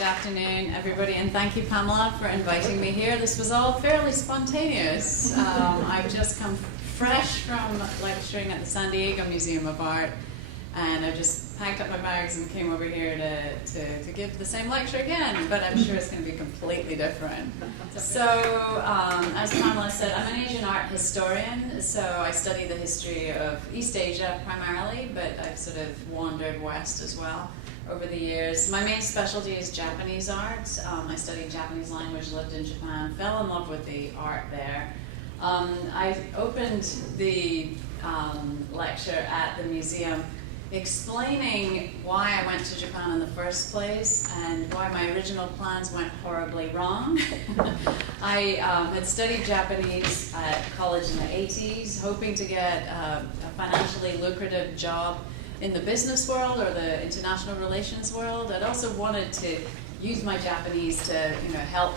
Good afternoon, everybody, and thank you, Pamela, for inviting me here. This was all fairly spontaneous. I've just come fresh from lecturing at the San Diego Museum of Art, and I just packed up my bags and came over here to give the same lecture again, but I'm sure it's going to be completely different. So, as Pamela said, I'm an Asian art historian, so I study the history of East Asia primarily, but I've sort of wandered west as well over the years. My main specialty is Japanese art. I studied Japanese language, lived in Japan, fell in love with the art there. I opened the lecture at the museum explaining why I went to Japan in the first place and why my original plans went horribly wrong. I had studied Japanese at college in the 80s, hoping to get a financially lucrative job in the business world or the international relations world. I'd also wanted to use my Japanese to help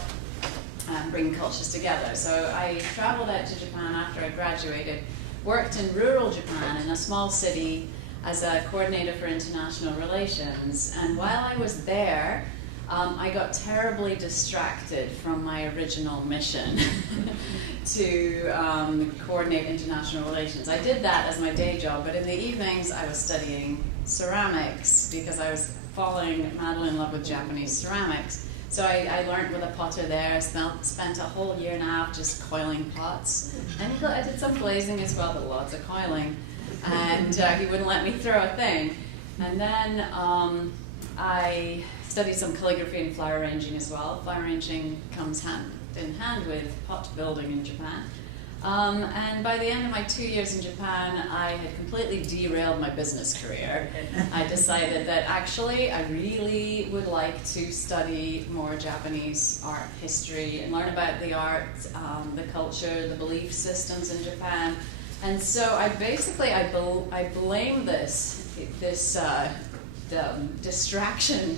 bring cultures together. So I traveled out to Japan after I graduated, worked in rural Japan in a small city as a coordinator for international relations. And while I was there, I got terribly distracted from my original mission to coordinate international relations. I did that as my day job, but in the evenings I was studying ceramics because I was falling madly in love with Japanese ceramics. So I learned with a potter there. I spent a whole year and a half just coiling pots. And I did some glazing as well, but lots of coiling. And he wouldn't let me throw a thing. And then I studied some calligraphy and flower arranging as well. Flower arranging comes hand in hand with pot building in Japan. And by the end of my 2 years in Japan, I had completely derailed my business career. I decided that actually I really would like to study more Japanese art history and learn about the art, the culture, the belief systems in Japan. And so I blame this distraction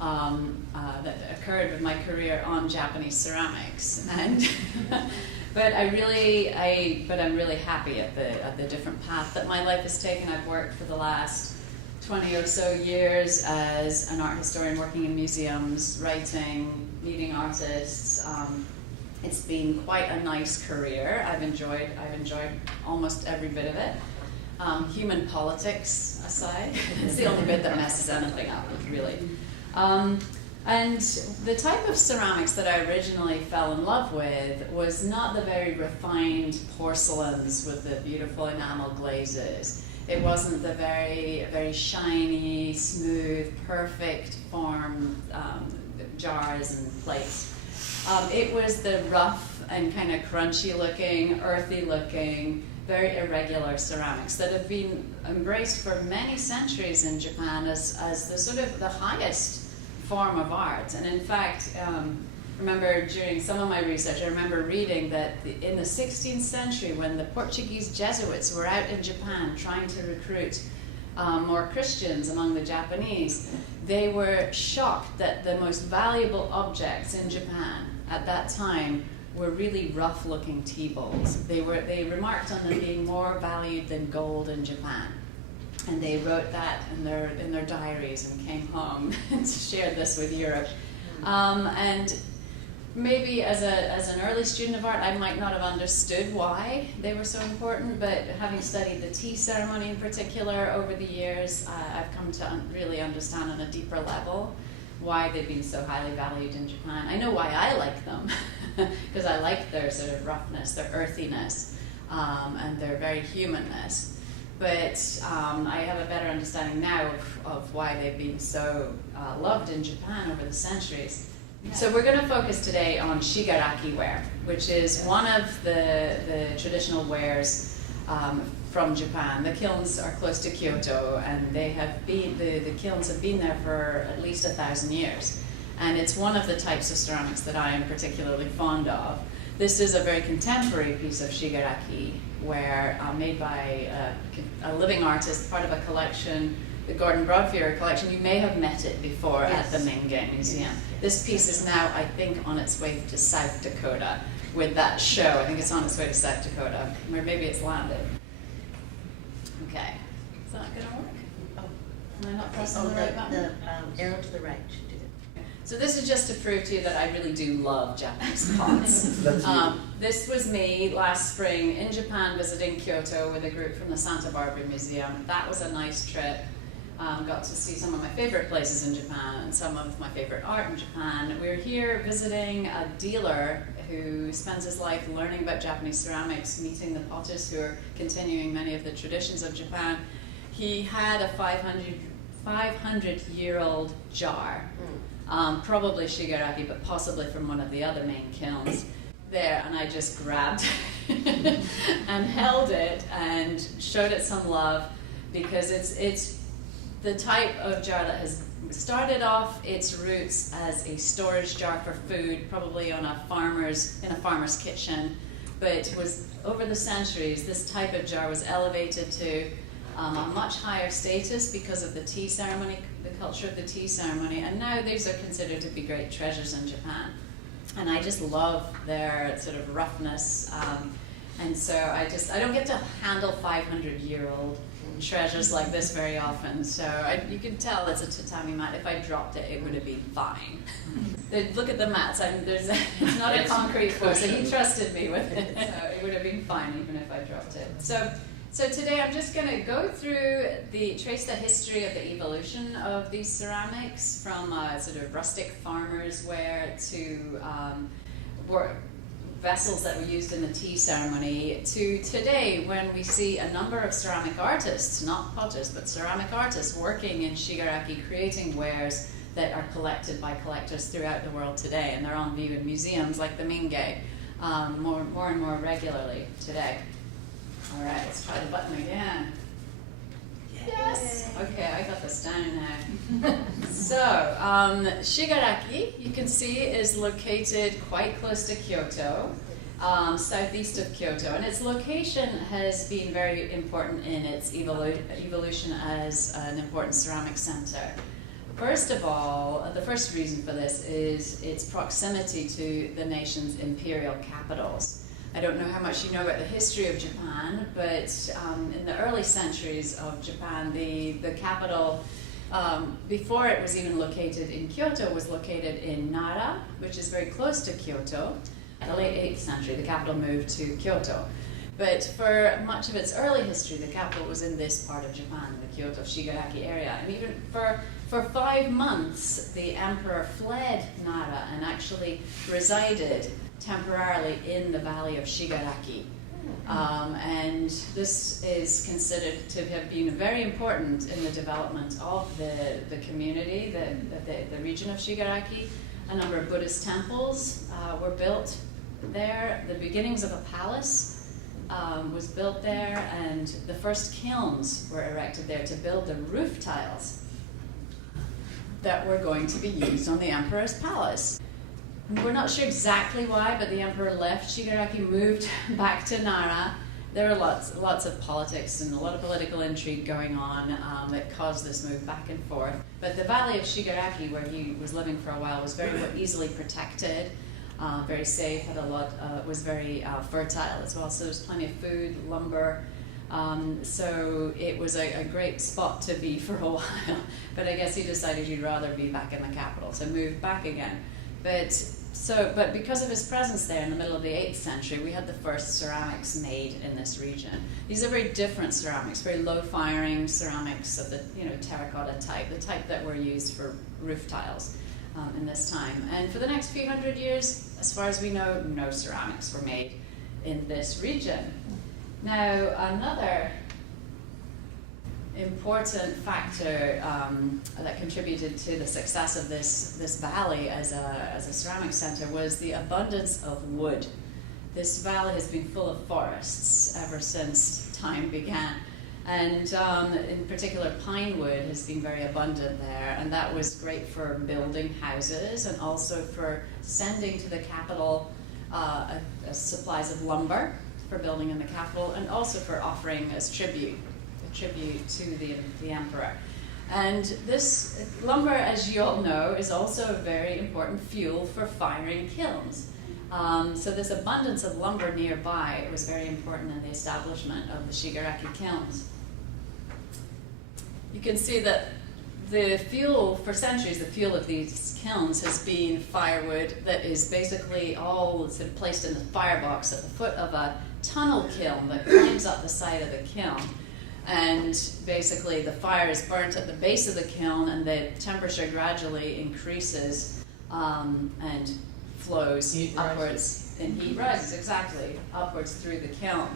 that occurred with my career on Japanese ceramics. And but I'm really happy at the different path that my life has taken. I've worked for the last 20 or so years as an art historian, working in museums, writing, meeting artists. It's been quite a nice career. I've enjoyed almost every bit of it. Human politics aside, it's the only bit that messes anything up, really. And the type of ceramics that I originally fell in love with was not the very refined porcelains with the beautiful enamel glazes. It wasn't the very, very shiny, smooth, perfect form jars and plates. It was the rough and kind of crunchy looking, earthy looking, very irregular ceramics that have been embraced for many centuries in Japan as the sort of the highest form of art. And in fact, remember during some of my research, I remember reading that in the 16th century, when the Portuguese Jesuits were out in Japan trying to recruit more Christians among the Japanese, they were shocked that the most valuable objects in Japan at that time were really rough-looking tea bowls. They remarked on them being more valued than gold in Japan. And they wrote that in their diaries and came home and shared this with Europe. And maybe as an early student of art, I might not have understood why they were so important, but having studied the tea ceremony in particular over the years, I've come to really understand on a deeper level why they've been so highly valued in Japan. I know why I like them, because I like their sort of roughness, their earthiness, and their very humanness. But I have a better understanding now of why they've been so loved in Japan over the centuries. So we're going to focus today on shigaraki ware, which is one of the traditional wares from Japan. The kilns are close to Kyoto, and the kilns have been there for at least 1,000 years. And it's one of the types of ceramics that I am particularly fond of. This is a very contemporary piece of shigaraki ware made by a living artist, part of a collection, the Gordon Broadfear collection. You may have met it before at the Mingate Museum. Yes. This piece is now, I think, on its way to South Dakota with that show. I think it's on its way to South Dakota, or maybe it's landed. Okay, is that going to work? Oh, Am I not pressing the right button? The arrow to the right should do it. So this is just to prove to you that I really do love Japanese pots. This was me last spring in Japan visiting Kyoto with a group from the Santa Barbara Museum. That was a nice trip. Got to see some of my favorite places in Japan and some of my favorite art in Japan. We were here visiting a dealer who spends his life learning about Japanese ceramics, meeting the potters who are continuing many of the traditions of Japan. He had a 500-year-old jar, probably shigaraki, but possibly from one of the other main kilns there, and I just grabbed and held it and showed it some love, because it's the type of jar that has started off its roots as a storage jar for food, probably on in a farmer's kitchen, but was over the centuries, this type of jar was elevated to a much higher status because of the tea ceremony, the culture of the tea ceremony, and now these are considered to be great treasures in Japan. And I just love their sort of roughness, and so I don't get to handle 500-year-old treasures like this very often, so you can tell it's a tatami mat. If I dropped it, it would have been fine. Look at the mats, it's not a concrete floor, so he trusted me with it, so it would have been fine even if I dropped it. So today I'm just going to go through trace the history of the evolution of these ceramics from sort of rustic farmers' ware to vessels that were used in the tea ceremony to today, when we see a number of ceramic artists, not potters, but ceramic artists working in shigaraki, creating wares that are collected by collectors throughout the world today, and they're on view in museums like the Mingei more and more regularly today. All right, let's try the button again. Yes! Okay, I got this down now. So, shigaraki, you can see, is located quite close to Kyoto, southeast of Kyoto, and its location has been very important in its evolution as an important ceramic center. First of all, the first reason for this is its proximity to the nation's imperial capitals. I don't know how much you know about the history of Japan, but in the early centuries of Japan, the capital, before it was even located in Kyoto, was located in Nara, which is very close to Kyoto. In the late 8th century, the capital moved to Kyoto. But for much of its early history, the capital was in this part of Japan, the Kyoto Shigaraki area. And even for 5 months, the emperor fled Nara and actually resided temporarily in the valley of Shigaraki. And this is considered to have been very important in the development of the community, the region of Shigaraki. A number of Buddhist temples were built there. The beginnings of a palace was built there, and the first kilns were erected there to build the roof tiles that were going to be used on the emperor's palace. We're not sure exactly why, but the emperor left Shigaraki, moved back to Nara. There are lots of politics and a lot of political intrigue going on that caused this move back and forth. But the valley of Shigaraki, where he was living for a while, was very easily protected, very safe, was very fertile as well. So there was plenty of food, lumber. So it was a great spot to be for a while. But I guess he decided he'd rather be back in the capital, so moved back again. But because of his presence there in the middle of the 8th century, we had the first ceramics made in this region. These are very different ceramics, very low-firing ceramics of the terracotta type, the type that were used for roof tiles in this time. And for the next few hundred years, as far as we know, no ceramics were made in this region. Now, another important factor that contributed to the success of this valley as a ceramic center was the abundance of wood. This valley has been full of forests ever since time began, and in particular pine wood has been very abundant there, and that was great for building houses and also for sending to the capital supplies of lumber for building in the capital, and also for offering as tribute to the emperor. And this lumber, as you all know, is also a very important fuel for firing kilns. So this abundance of lumber nearby was very important in the establishment of the shigaraki kilns. You can see that the fuel, for centuries, the fuel of these kilns has been firewood that is basically all sort of placed in the firebox at the foot of a tunnel kiln that climbs up the side of the kiln. And basically the fire is burnt at the base of the kiln, and the temperature gradually increases and flows upwards in heat rises, exactly, upwards through the kiln.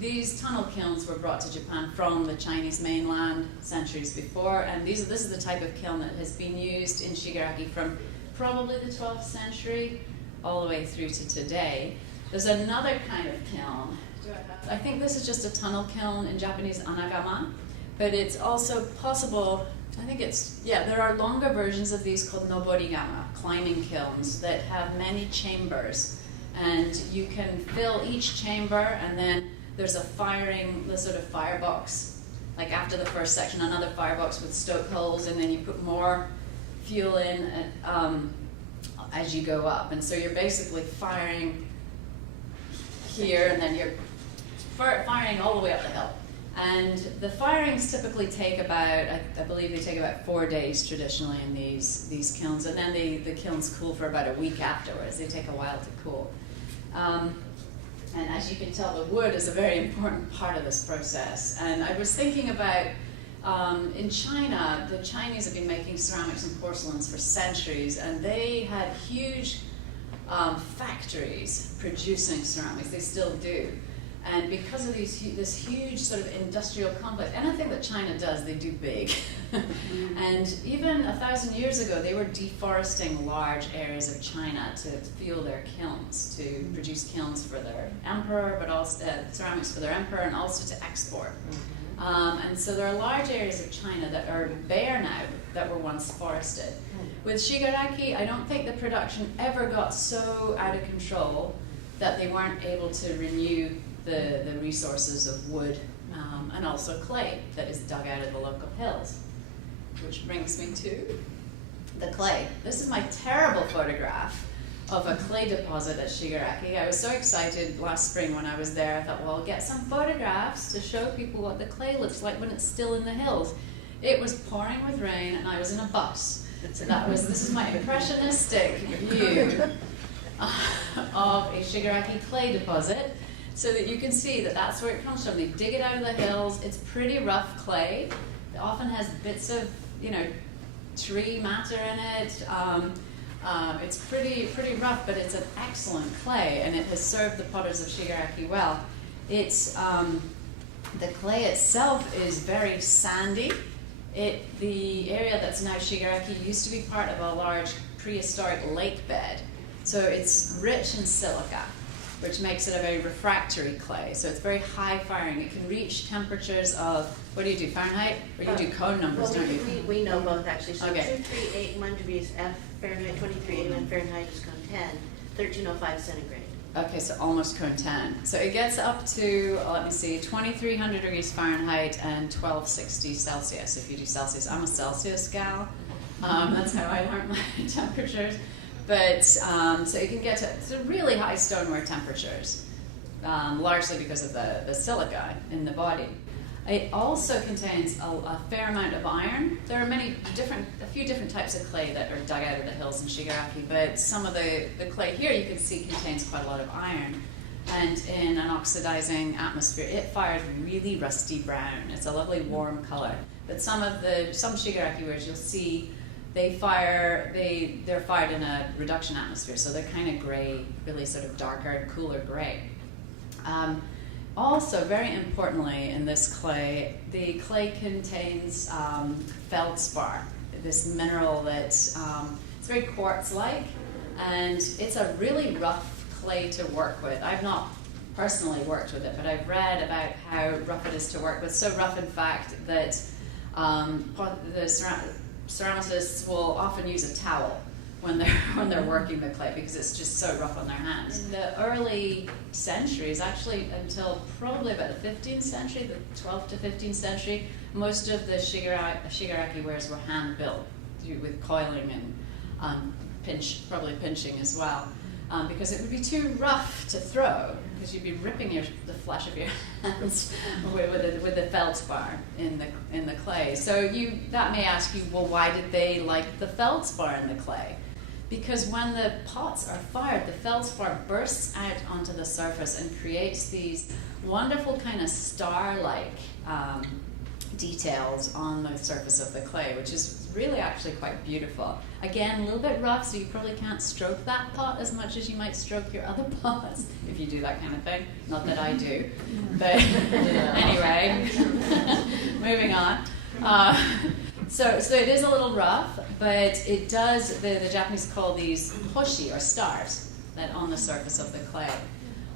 These tunnel kilns were brought to Japan from the Chinese mainland centuries before, and this is the type of kiln that has been used in shigaraki from probably the 12th century all the way through to today. There's another kind of kiln. I think this is just a tunnel kiln, in Japanese anagama, but it's also possible, there are longer versions of these called noborigama, climbing kilns, that have many chambers. And you can fill each chamber, and then there's the sort of firebox, like after the first section, another firebox with stoke holes, and then you put more fuel in as you go up. And so you're basically firing here, and then you're firing all the way up the hill. And the firings typically take about, I believe they take about 4 days traditionally in these kilns, and then the kilns cool for about a week afterwards. They take a while to cool. And as you can tell, the wood is a very important part of this process. And I was thinking about, in China, the Chinese have been making ceramics and porcelains for centuries, and they had huge factories producing ceramics. They still do. And because of this huge sort of industrial complex, anything that China does, they do big. And even 1,000 years ago, they were deforesting large areas of China to fuel their kilns, to produce kilns for their emperor, but also ceramics for their emperor, and also to export. And so there are large areas of China that are bare now that were once forested. With shigaraki, I don't think the production ever got so out of control that they weren't able to renew the resources of wood and also clay that is dug out of the local hills. Which brings me to the clay. This is my terrible photograph of a clay deposit at Shigaraki. I was so excited last spring when I was there. I thought, well, I'll get some photographs to show people what the clay looks like when it's still in the hills. It was pouring with rain, and I was in a bus. So this is my impressionistic view of a Shigaraki clay deposit, so that you can see that that's where it comes from. They dig it out of the hills. It's pretty rough clay. It often has bits of, tree matter in it. It's pretty rough, but it's an excellent clay, and it has served the potters of Shigaraki well. It's the clay itself is very sandy. The area that's now Shigaraki used to be part of a large prehistoric lake bed, so it's rich in silica, which makes it a very refractory clay. So it's very high firing. It can reach temperatures of, what do you do, Fahrenheit? Or you do cone numbers, don't you? We know both, actually. So Okay. 2381 degrees F Fahrenheit, 2381 Fahrenheit is cone 10, 1305 centigrade. Okay, so almost cone 10. So it gets up to, let me see, 2300 degrees Fahrenheit and 1260 Celsius, if you do Celsius. I'm a Celsius gal. That's how I learned my temperatures. But, so you can get to really high stoneware temperatures, largely because of the silica in the body. It also contains a fair amount of iron. There are a few different types of clay that are dug out of the hills in Shigaraki, but some of the clay here you can see contains quite a lot of iron. And in an oxidizing atmosphere, it fires really rusty brown. It's a lovely warm color. But some Shigaraki wares you'll see, they're fired in a reduction atmosphere, so they're kind of gray, really sort of darker, cooler gray. Also, very importantly in this clay, the clay contains feldspar, this mineral that's it's very quartz-like, and it's a really rough clay to work with. I've not personally worked with it, but I've read about how rough it is to work with. So rough, in fact, that the ceramicists will often use a towel when they're working the clay, because it's just so rough on their hands. In the early centuries, actually until probably about the 15th century, the 12th to 15th century, most of the shigaraki wares were hand built with coiling and probably pinching as well. because it would be too rough to throw, because you'd be ripping the flesh of your hands with the feldspar in the clay. So that may ask you, well, why did they like the feldspar in the clay? Because when the pots are fired, the feldspar bursts out onto the surface and creates these wonderful kind of star-like details on the surface of the clay, which is really actually quite beautiful. Again, a little bit rough, so you probably can't stroke that pot as much as you might stroke your other pots, if you do that kind of thing. Not that I do. But anyway, moving on. So it is a little rough, but it does, the Japanese call these hoshi, or stars, that on the surface of the clay.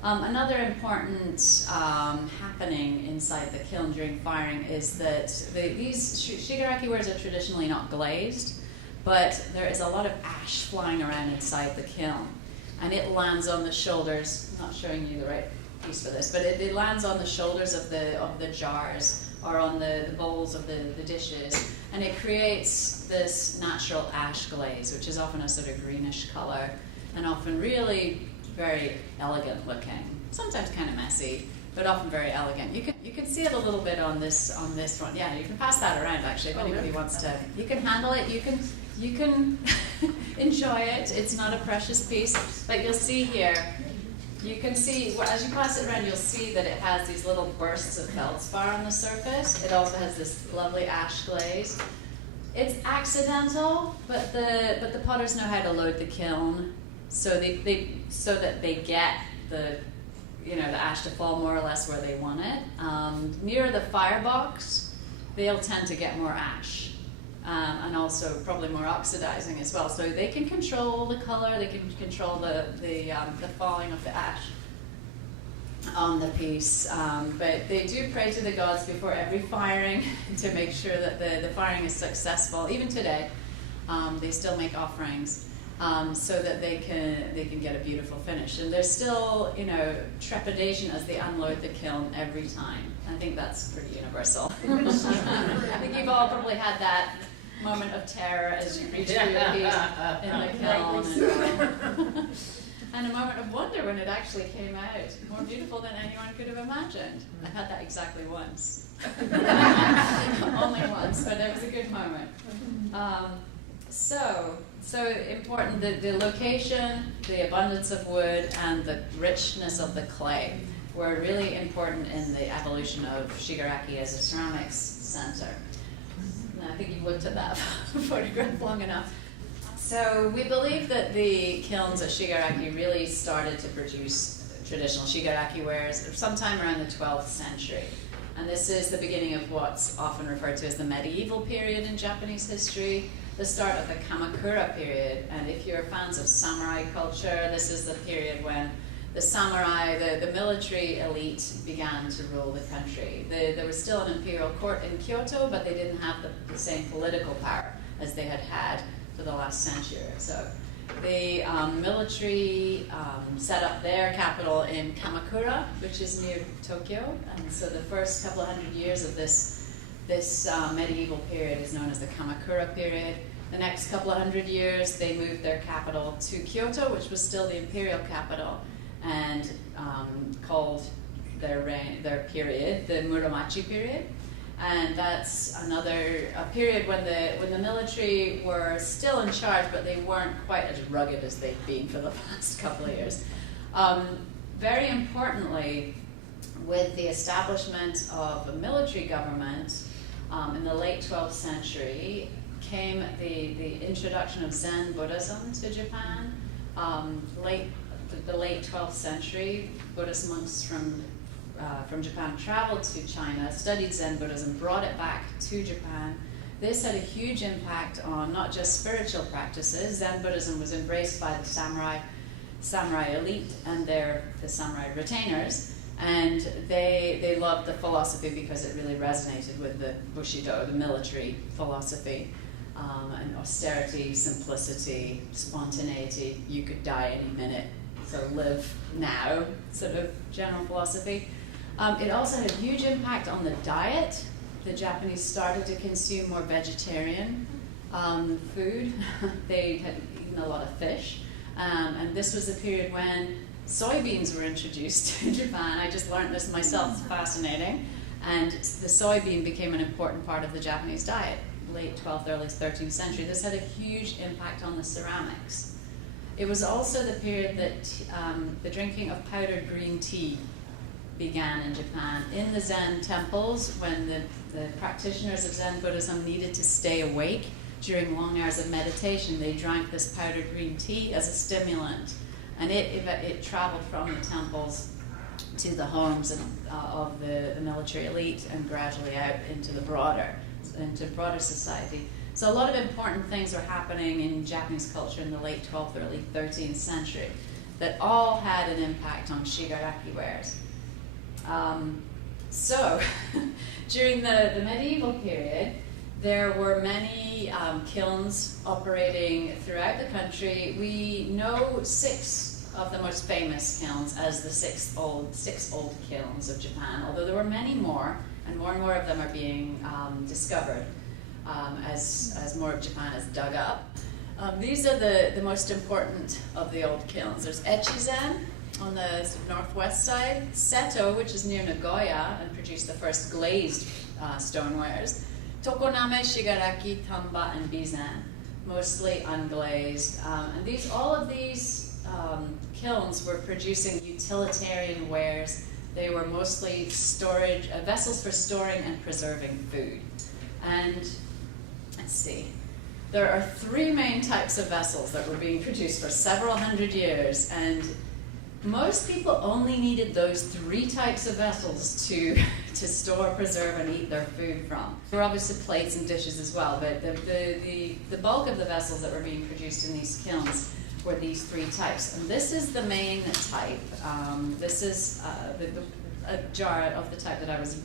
Another important happening inside the kiln during firing is that these shigaraki wares are traditionally not glazed, but there is a lot of ash flying around inside the kiln, and it lands on the shoulders. I'm not showing you the right piece for this, but it lands on the shoulders of the jars, or on the bowls of the dishes, and it creates this natural ash glaze, which is often a sort of greenish color, and often really very elegant looking. Sometimes kind of messy, but often very elegant. You can see it a little bit on this one. Yeah, you can pass that around actually if anybody wants to. You can handle it. You can enjoy it. It's not a precious piece, but you'll see here. You can see, as you pass it around, you'll see that it has these little bursts of feldspar on the surface. It also has this lovely ash glaze. It's accidental, but the potters know how to load the kiln, so that they get the ash to fall more or less where they want it. Near the firebox, they'll tend to get more ash. And also probably more oxidizing as well. So they can control the color, they can control the falling of the ash on the piece. But they do pray to the gods before every firing to make sure that the firing is successful. Even today, they still make offerings so that they can get a beautiful finish. And there's still, trepidation as they unload the kiln every time. I think that's pretty universal. I think you've all probably had that moment of terror as you reach for your piece in the kiln, and a moment of wonder when it actually came out more beautiful than anyone could have imagined. I had that exactly once. Only once, but it was a good moment. So important, the location, the abundance of wood, and the richness of the clay were really important in the evolution of shigaraki as a ceramics center. I think you've looked at that photograph long enough. So we believe that the kilns at Shigaraki really started to produce traditional shigaraki wares sometime around the 12th century. And this is the beginning of what's often referred to as the medieval period in Japanese history, the start of the Kamakura period. And if you're fans of samurai culture, this is the period when the samurai, the military elite, began to rule the country. There was still an imperial court in Kyoto, but they didn't have the same political power as they had for the last century or so. The military set up their capital in Kamakura, which is near Tokyo, and so the first couple of hundred years of this medieval period is known as the Kamakura period. The next couple of hundred years, they moved their capital to Kyoto, which was still the imperial capital, and called their period the Muromachi period, and that's a period when the military were still in charge, but they weren't quite as rugged as they've been for the past couple of years. Very importantly, with the establishment of a military government in the late 12th century, came the introduction of Zen Buddhism to Japan. The late 12th century, Buddhist monks from Japan traveled to China, studied Zen Buddhism, brought it back to Japan. This had a huge impact on not just spiritual practices. Zen Buddhism was embraced by the samurai elite and the samurai retainers, and they loved the philosophy because it really resonated with the Bushido, the military philosophy. And austerity, simplicity, spontaneity, you could die any minute, so live now, sort of general philosophy. It also had a huge impact on the diet. The Japanese started to consume more vegetarian food. They had eaten a lot of fish, And this was the period when soybeans were introduced to Japan. I just learned this myself, it's fascinating. And the soybean became an important part of the Japanese diet, late 12th, early 13th century. This had a huge impact on the ceramics. It was also the period that the drinking of powdered green tea began in Japan. In the Zen temples, when the practitioners of Zen Buddhism needed to stay awake during long hours of meditation, they drank this powdered green tea as a stimulant. And it traveled from the temples to the homes of the military elite and gradually out into broader society. So a lot of important things were happening in Japanese culture in the late 12th, early 13th century that all had an impact on shigaraki wares. So during the medieval period, there were many kilns operating throughout the country. We know 6 of the most famous kilns as the six old kilns of Japan, although there were many more, and more of them are being discovered as more of Japan is dug up. These are the most important of the old kilns. There's Echizen on the northwest side, Seto, which is near Nagoya and produced the first glazed stonewares, Tokoname, Shigaraki, Tamba, and Bizen, mostly unglazed. And all of these kilns were producing utilitarian wares. They were mostly storage vessels for storing and preserving food. And let's see, there are 3 main types of vessels that were being produced for several hundred years, and most people only needed those 3 types of vessels to store, preserve, and eat their food from. There were obviously plates and dishes as well, but the bulk of the vessels that were being produced in these kilns were these 3 types. And this is the main type. This is a jar of the type that I was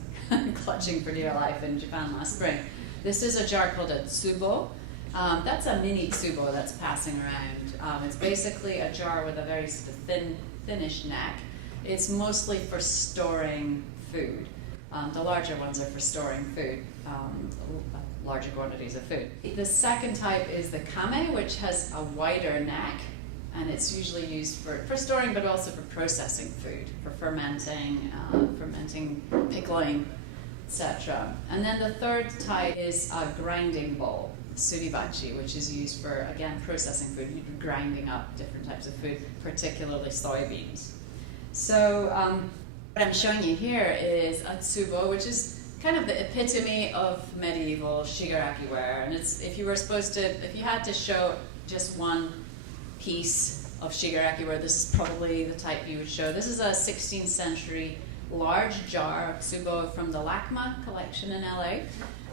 clutching for dear life in Japan last spring. This is a jar called a tsubo. That's a mini tsubo that's passing around. It's basically a jar with a very thinnish neck. It's mostly for storing food. The larger ones are for storing food, larger quantities of food. The second type is the kame, which has a wider neck, and it's usually used for storing, but also for processing food, for fermenting, pickling, etc. And then the third type is a grinding bowl, suribachi, which is used for, again, processing food, grinding up different types of food, particularly soybeans. So what I'm showing you here is a tsubo, which is kind of the epitome of medieval shigaraki ware. And if you had to show just one piece of shigaraki ware, this is probably the type you would show. This is a 16th century large jar tsubo from the LACMA collection in LA.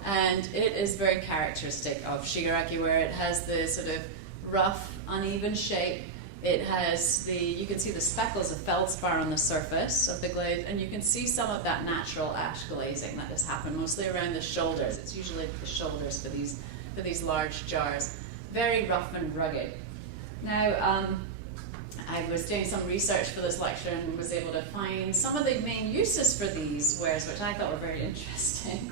And it is very characteristic of shigaraki ware. It has the sort of rough, uneven shape. It has you can see the speckles of feldspar on the surface of the glaze, and you can see some of that natural ash glazing that has happened, mostly around the shoulders. It's usually the shoulders for these large jars. Very rough and rugged. Now, I was doing some research for this lecture and was able to find some of the main uses for these wares, which I thought were very interesting.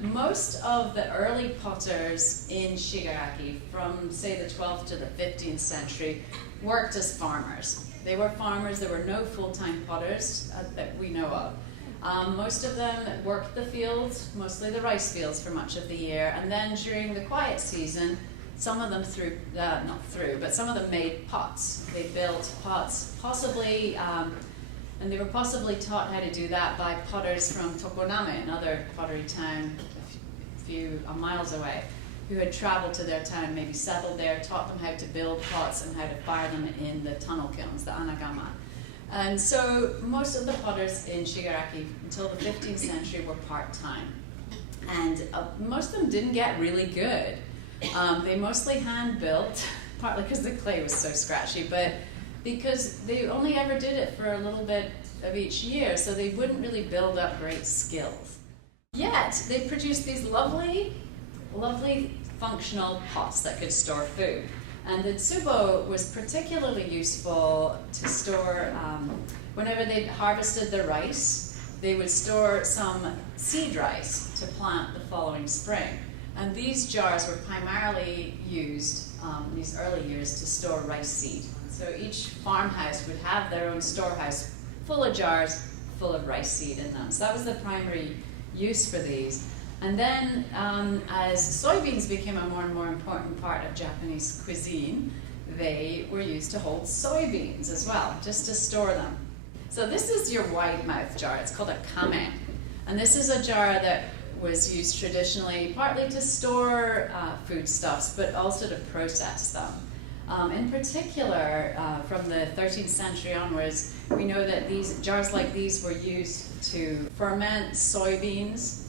Most of the early potters in shigaraki, from say the 12th to the 15th century, worked as farmers. They were farmers. There were no full-time potters that we know of. Most of them worked the fields, mostly the rice fields, for much of the year. And then during the quiet season, some of them some of them made pots. They built pots, possibly. And they were possibly taught how to do that by potters from Tokoname, another pottery town a few miles away, who had traveled to their town, maybe settled there, taught them how to build pots and how to fire them in the tunnel kilns, the anagama. And so most of the potters in shigaraki until the 15th century were part-time. And most of them didn't get really good. They mostly hand-built, partly because the clay was so scratchy, but because they only ever did it for a little bit of each year, so they wouldn't really build up great skills. Yet, they produced these lovely functional pots that could store food. And the tsubo was particularly useful to store, whenever they harvested the rice, they would store some seed rice to plant the following spring. And these jars were primarily used in these early years to store rice seed. So each farmhouse would have their own storehouse full of jars full of rice seed in them. So that was the primary use for these. And then as soybeans became a more and more important part of Japanese cuisine, they were used to hold soybeans as well, just to store them. So this is your wide mouth jar. It's called a kame. And this is a jar that was used traditionally partly to store foodstuffs, but also to process them. In particular, from the 13th century onwards, we know that these jars like these were used to ferment soybeans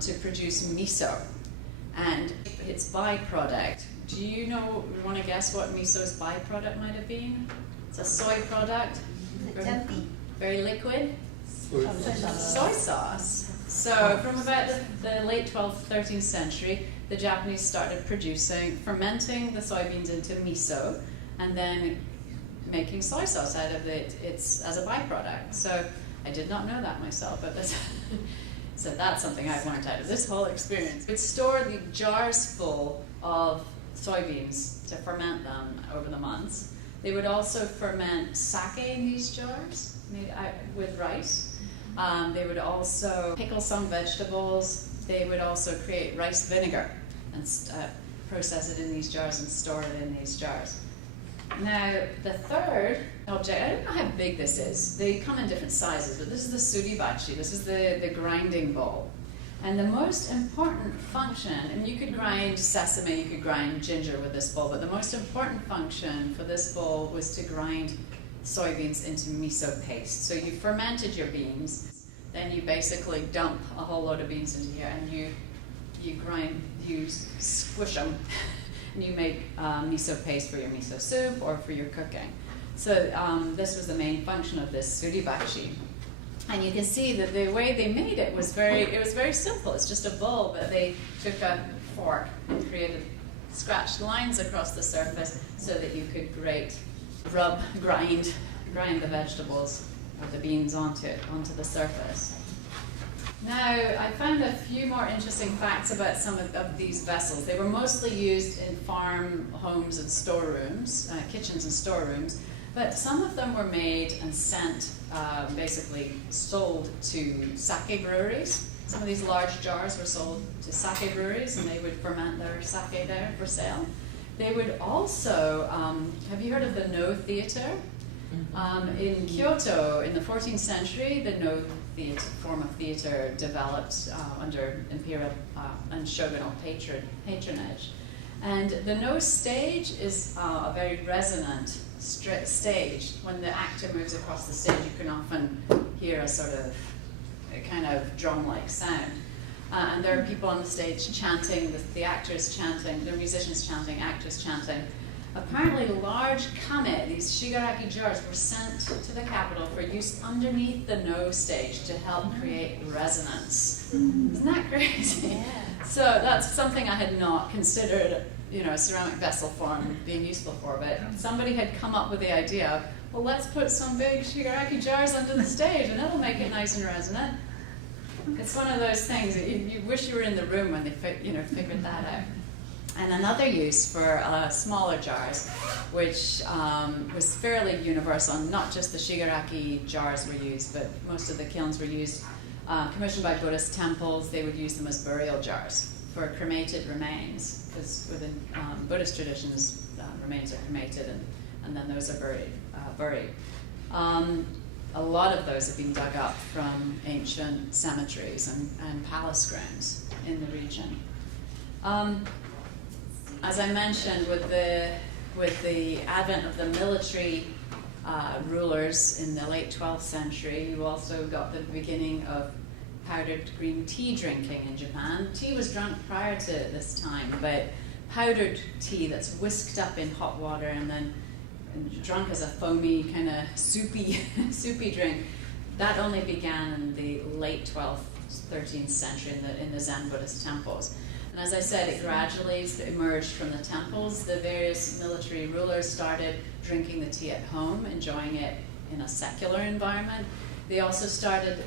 to produce miso and its byproduct. Do you want to guess what miso's byproduct might have been? It's a soy product. Very liquid. Soy sauce. So from about the late 12th, 13th century, the Japanese started fermenting the soybeans into miso, and then making soy sauce out of it as a byproduct. So I did not know that myself, but so that's something I've learned out of this whole experience. We'd store the jars full of soybeans to ferment them over the months. They would also ferment sake in these jars made with rice. They would also pickle some vegetables. They would also create rice vinegar and process it in these jars and store it in these jars. Now, the third object, I don't know how big this is. They come in different sizes, but this is the suribachi. This is the grinding bowl. And the most important function, and you could grind sesame, you could grind ginger with this bowl, but the most important function for this bowl was to grind soybeans into miso paste. So you fermented your beans, then you basically dump a whole load of beans into here, and you squish them, and you make miso paste for your miso soup or for your cooking. So this was the main function of this suribachi. And you can see that the way they made it was very simple. It's just a bowl, but they took a fork and scratched lines across the surface so that you could grind the vegetables or the beans onto the surface. Now, I found a few more interesting facts about some of these vessels. They were mostly used in farm homes and storerooms, kitchens and storerooms, but some of them were made and sent, basically sold to sake breweries. Some of these large jars were sold to sake breweries, and they would ferment their sake there for sale. They would also, have you heard of the No Theater? In Kyoto, in the 14th century, the No form of theater developed under imperial and shogunal patronage. And the No stage is a very resonant stage. When the actor moves across the stage, you can often hear a kind of drum-like sound. And there are people on the stage chanting, the actors chanting, the musicians chanting, actors chanting. Apparently large kame, these shigaraki jars, were sent to the capital for use underneath the No stage to help create resonance. Isn't that crazy? Yeah. So that's something I had not considered, a ceramic vessel form being useful for, but somebody had come up with the idea of, well, let's put some big shigaraki jars under the stage and it'll make it nice and resonant. It's one of those things that you wish you were in the room when they figured that out. And another use for smaller jars, which was fairly universal, and not just the shigaraki jars were used, but most of the kilns were used, commissioned by Buddhist temples. They would use them as burial jars for cremated remains, because within Buddhist traditions, remains are cremated and then those are buried. A lot of those have been dug up from ancient cemeteries and palace grounds in the region. As I mentioned, with the advent of the military rulers in the late 12th century, you also got the beginning of powdered green tea drinking in Japan. Tea was drunk prior to this time, but powdered tea that's whisked up in hot water and then drunk as a foamy, kind of soupy drink, that only began in the late 12th, 13th century in the Zen Buddhist temples. And as I said, it gradually emerged from the temples. The various military rulers started drinking the tea at home, enjoying it in a secular environment. They also started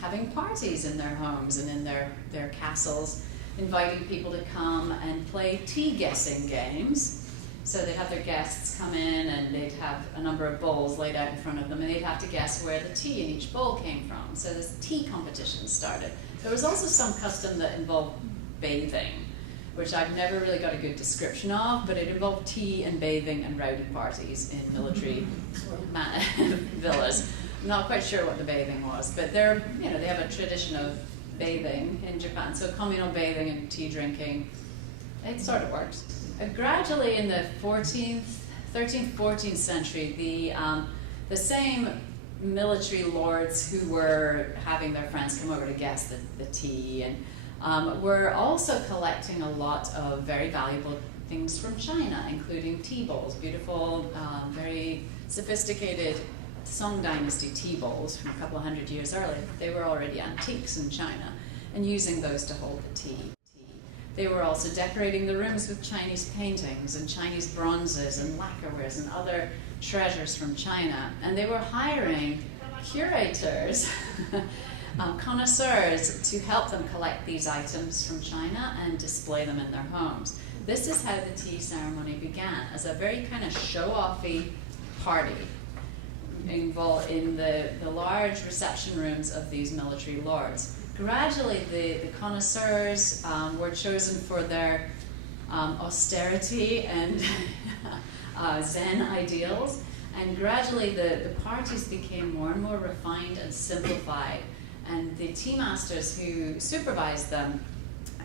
having parties in their homes and in their castles. inviting people to come and play tea guessing games. So they'd have their guests come in and they'd have a number of bowls laid out in front of them and they'd have to guess where the tea in each bowl came from. So this tea competition started. There was also some custom that involved bathing, which I've never really got a good description of, but it involved tea and bathing and rowdy parties in military villas. I'm not quite sure what the bathing was, but they have a tradition of bathing in Japan. So communal bathing and tea drinking, it sort of works. Gradually in the 13th, 14th century, the same military lords who were having their friends come over to guess the tea and were also collecting a lot of very valuable things from China, including tea bowls, beautiful, very sophisticated Song Dynasty tea bowls from a couple of hundred years earlier. They were already antiques in China and using those to hold the tea. They were also decorating the rooms with Chinese paintings and Chinese bronzes and lacquerwares and other treasures from China. And they were hiring curators, connoisseurs, to help them collect these items from China and display them in their homes. This is how the tea ceremony began, as a very kind of show-offy party involved in the large reception rooms of these military lords. Gradually, the connoisseurs were chosen for their austerity and Zen ideals, and gradually the parties became more and more refined and simplified, and the tea masters who supervised them,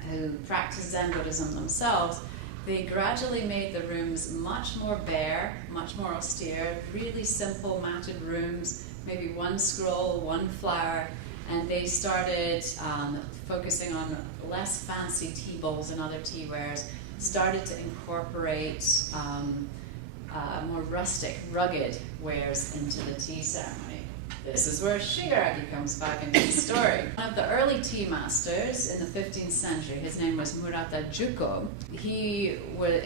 who practiced Zen Buddhism themselves, they gradually made the rooms much more bare, much more austere, really simple matted rooms, maybe one scroll, one flower, and they started focusing on less fancy tea bowls and other tea wares, started to incorporate more rustic, rugged wares into the tea ceremony. This is where shigaraki comes back into the story. One of the early tea masters in the 15th century, his name was Murata Juko. He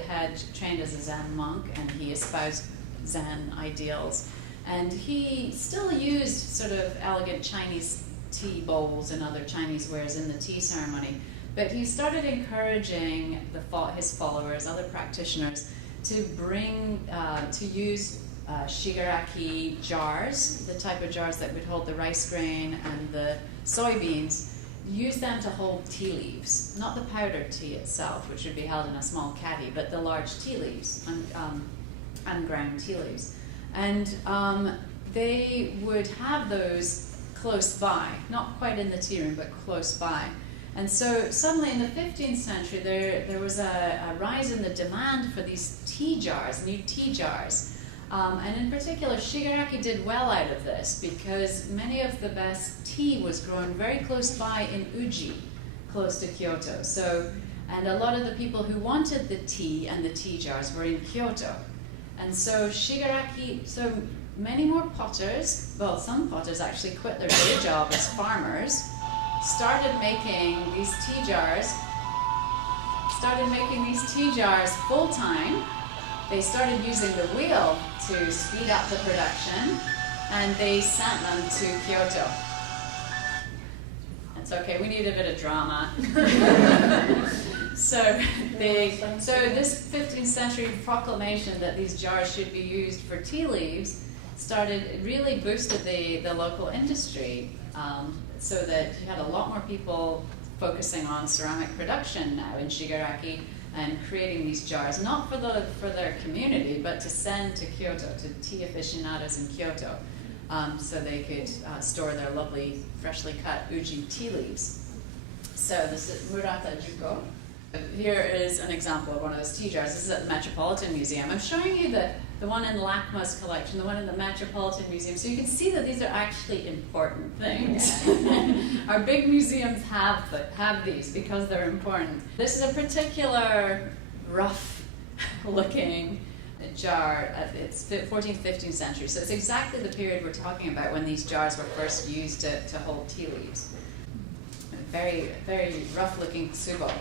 had trained as a Zen monk and he espoused Zen ideals. And he still used sort of elegant Chinese tea bowls and other Chinese wares in the tea ceremony. But he started encouraging his followers, other practitioners, to use shigaraki jars, the type of jars that would hold the rice grain and the soybeans, use them to hold tea leaves, not the powdered tea itself, which would be held in a small caddy, but the large tea leaves, unground tea leaves. And they would have those close by, not quite in the tea room, but close by. And so suddenly in the 15th century, there was a rise in the demand for these tea jars, new tea jars. And in particular, shigaraki did well out of this because many of the best tea was grown very close by in Uji, close to Kyoto. And a lot of the people who wanted the tea and the tea jars were in Kyoto. And so shigaraki, so many more potters, well, some potters actually quit their day job as farmers, started making these tea jars full-time. They started using the wheel to speed up the production, and they sent them to Kyoto. It's okay, we need a bit of drama. So this 15th century proclamation that these jars should be used for tea leaves really boosted the local industry, so that you had a lot more people focusing on ceramic production now in shigaraki and creating these jars, not for their community, but to send to Kyoto, to tea aficionados in Kyoto, so they could store their lovely, freshly cut Uji tea leaves. So this is Murata Juko. Here is an example of one of those tea jars. This is at the Metropolitan Museum. I'm showing you the one in LACMA's collection, the one in the Metropolitan Museum, so you can see that these are actually important things. Our big museums have these because they're important. This is a particular rough-looking jar. It's 14th, 15th century, so it's exactly the period we're talking about when these jars were first used to hold tea leaves. Very, very rough-looking tsubo.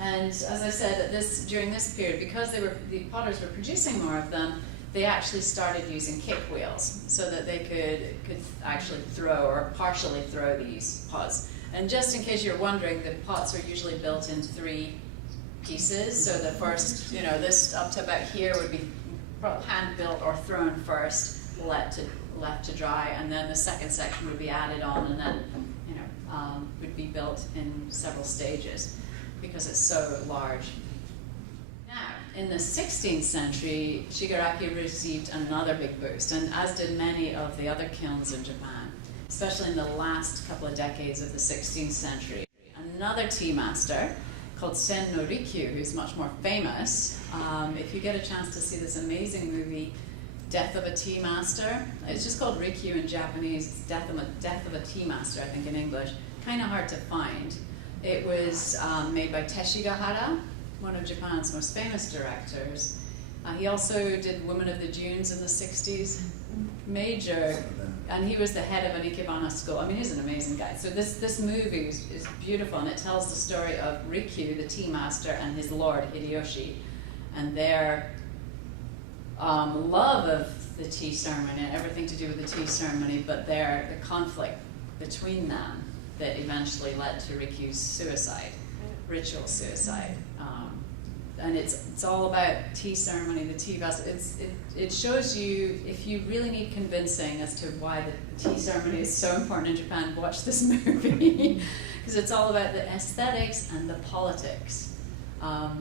And as I said, during this period, because the potters were producing more of them, they actually started using kick wheels so that they could actually throw or partially throw these pots. And just in case you're wondering, the pots are usually built in 3 pieces. So the first, this up to about here would be hand built or thrown first, left to dry, and then the second section would be added on, and then would be built in several stages because it's so large. Now, in the 16th century, shigaraki received another big boost, and as did many of the other kilns in Japan, especially in the last couple of decades of the 16th century. Another tea master called Sen no Rikyu, who's much more famous. If you get a chance to see this amazing movie, Death of a Tea Master, it's just called Rikyu in Japanese, Death of a Tea Master, I think in English. Kind of hard to find. It was made by Teshigahara, one of Japan's most famous directors. He also did Women of the Dunes in the 60s. Major, and he was the head of an Ikebana school. I mean, he's an amazing guy. So this movie is beautiful, and it tells the story of Rikyu, the tea master, and his lord, Hideyoshi, and their love of the tea ceremony, and everything to do with the tea ceremony, but the conflict between them that eventually led to Rikyu's suicide, ritual suicide. And it's all about tea ceremony, the tea vessel. It shows you, if you really need convincing as to why the tea ceremony is so important in Japan, watch this movie. Because it's all about the aesthetics and the politics.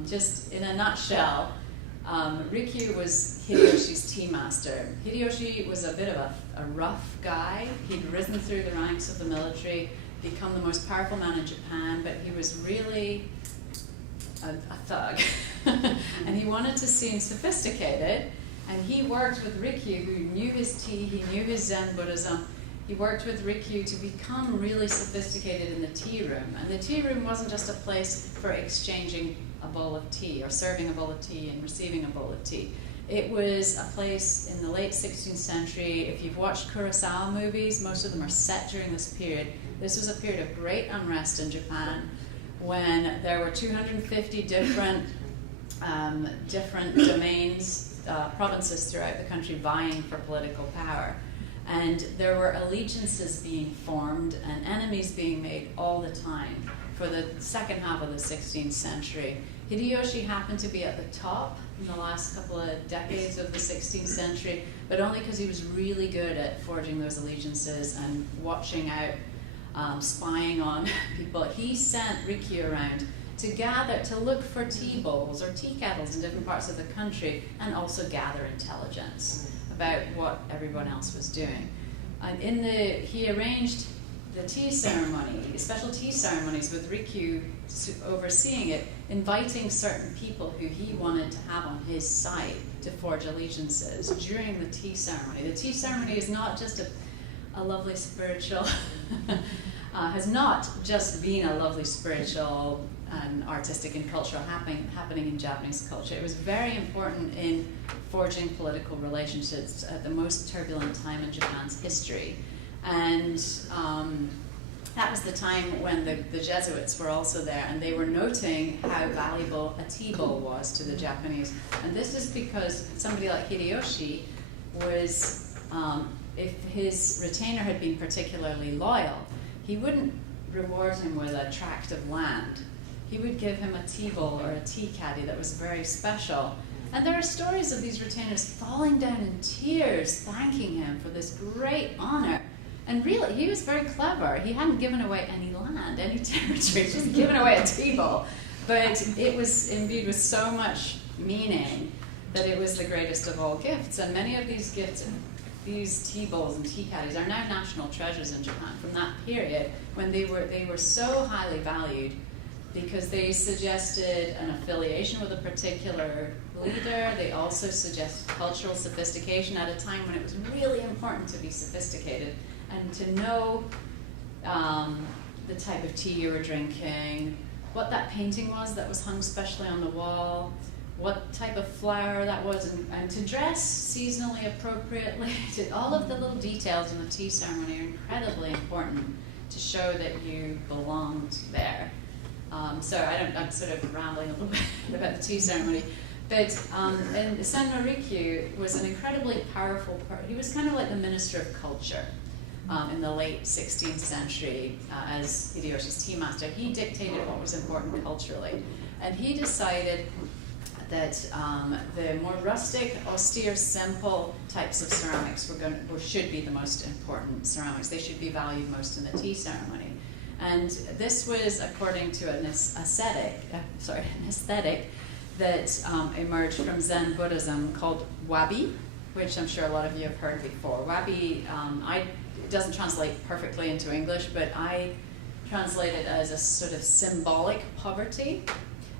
Just in a nutshell, Rikyu was Hideyoshi's tea master. Hideyoshi was a bit of a rough guy. He'd risen through the ranks of the military, become the most powerful man in Japan, but he was really a thug. And he wanted to seem sophisticated, and he worked with Rikyu, who knew his tea, he knew his Zen Buddhism. He worked with Rikyu to become really sophisticated in the tea room. And the tea room wasn't just a place for exchanging a bowl of tea or serving a bowl of tea and receiving a bowl of tea. It was a place in the late 16th century. If you've watched Kurosawa movies, most of them are set during this period. This was a period of great unrest in Japan when there were 250 different domains, provinces throughout the country vying for political power. And there were allegiances being formed and enemies being made all the time for the second half of the 16th century. Hideyoshi happened to be at the top in the last couple of decades of the 16th century, but only because he was really good at forging those allegiances and watching out, spying on people. He sent Rikyu around to look for tea bowls or tea kettles in different parts of the country, and also gather intelligence about what everyone else was doing. And he arranged the tea ceremony, special tea ceremonies with Rikyu overseeing it, inviting certain people who he wanted to have on his side to forge allegiances during the tea ceremony. The tea ceremony is not just a lovely spiritual, has not just been a lovely spiritual and artistic and cultural happening in Japanese culture. It was very important in forging political relationships at the most turbulent time in Japan's history. And that was the time when the Jesuits were also there, and they were noting how valuable a tea bowl was to the Japanese. And this is because somebody like Hideyoshi was, if his retainer had been particularly loyal, he wouldn't reward him with a tract of land. He would give him a tea bowl or a tea caddy that was very special. And there are stories of these retainers falling down in tears, thanking him for this great honor. And really, he was very clever. He hadn't given away any land, any territory, just given away a tea bowl. But it was imbued with so much meaning that it was the greatest of all gifts. And many of these gifts, these tea bowls and tea caddies, are now national treasures in Japan from that period when they were so highly valued, because they suggested an affiliation with a particular leader. They also suggested cultural sophistication at a time when it was really important to be sophisticated and to know the type of tea you were drinking, what that painting was that was hung specially on the wall, what type of flower that was, and to dress seasonally appropriately. All of the little details in the tea ceremony are incredibly important to show that you belonged there. So I'm sort of rambling a little bit about the tea ceremony. But and Sen no Rikyu was an incredibly powerful part. He was kind of like the minister of culture. in the late 16th century as Hideyoshi's tea master. He dictated what was important culturally. And he decided that the more rustic, austere, simple types of ceramics should be the most important ceramics. They should be valued most in the tea ceremony. And this was according to an aesthetic that emerged from Zen Buddhism called wabi, which I'm sure a lot of you have heard before. Wabi, it doesn't translate perfectly into English, but I translate it as a sort of symbolic poverty.